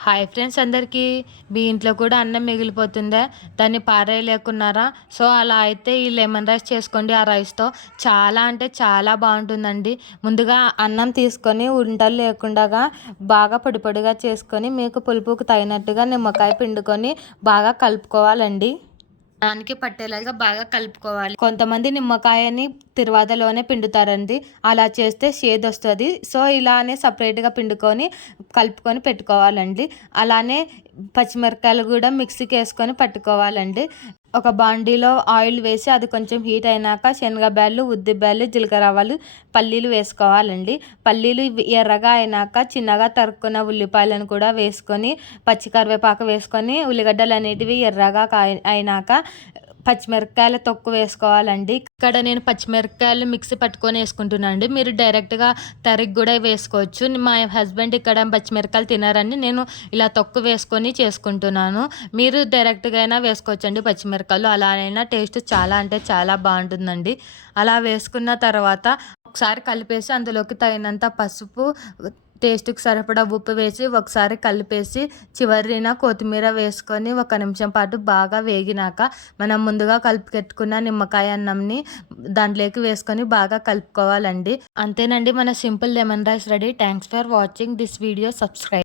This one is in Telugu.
హాయ్ ఫ్రెండ్స్ అందరికీ. మీ ఇంట్లో కూడా అన్నం మిగిలిపోతుందా? దాన్ని పారేయలేకున్నారా? సో, అలా అయితే ఈ లెమన్ రైస్ చేసుకోండి. ఆ రైస్‌తో చాలా అంటే చాలా బావుంటుందండి. ముందుగా అన్నం తీసుకొని ఉండలు లేకుండగా బాగా పొడి పొడిగా చేసుకొని, మీకు పులుపుకు తగినట్టుగా నిమ్మకాయ పిండుకొని బాగా కలుపుకోవాలండి. దానికి పట్టేలాగా బాగా కలుపుకోవాలి. కొంతమంది నిమ్మకాయని తిరువాతలోనే పిండుతారండి. అలా చేస్తే చేదొస్తది. సో, ఇలానే సెపరేట్‌గా పిండుకొని కలుపుకొని పెట్టుకోవాలండి. అలానే పచ్చిమిరపకాయలు గూడా మిక్సీకేసుకొని పట్టుకోవాలండి. ఒక బాండీలో ఆయిల్ వేసి అది కొంచెం హీట్ అయినాక శనగ బ్యాళ్ళు, ఉద్ది బ్యాళ్ళు, జీలకర్ర ఆవాలు, పల్లీలు వేసుకోవాలండి. పల్లీలు ఎర్రగా అయినాక చిన్నగా తరుక్కున్న ఉల్లిపాయలను కూడా వేసుకొని, పచ్చి కరివేపాకు వేసుకొని, ఉల్లిగడ్డలు అనేటివి ఎర్రగా అయినాక పచ్చిమిరపకాయల తొక్కు వేసుకోవాలండి. ఇక్కడ నేను పచ్చిమిరపకాయలు మిక్సీ పట్టుకొని వేసుకుంటున్నాను అండి. మీరు డైరెక్ట్‌గా తరిగి కూడా వేసుకోవచ్చు. మా హస్బెండ్ ఇక్కడ పచ్చిమిరపకాయలు తినరని నేను ఇలా తొక్కు వేసుకొని చేసుకుంటున్నాను. మీరు డైరెక్ట్‌గా అయినా వేసుకోవచ్చండి పచ్చిమిరపకాయలు. అలా అయినా టేస్ట్ చాలా అంటే చాలా బావుంటుందండి. అలా వేసుకున్న తర్వాత ఒకసారి కలిపేసి అందులోకి తగినంత పసుపు, టేస్ట్‌కి సరిపడా ఉప్పు వేసి ఒకసారి కలిపేసి చివరిన కొత్తిమీర వేసుకొని ఒక నిమిషం పాటు బాగా వేగినాక మనం ముందుగా కలిపి పెట్టుకున్న నిమ్మకాయ అన్నంని దాంట్లోకి వేసుకొని బాగా కలుపుకోవాలండి. అంతేనండి, మన simple lemon rice ready. Thanks for watching this video. Subscribe.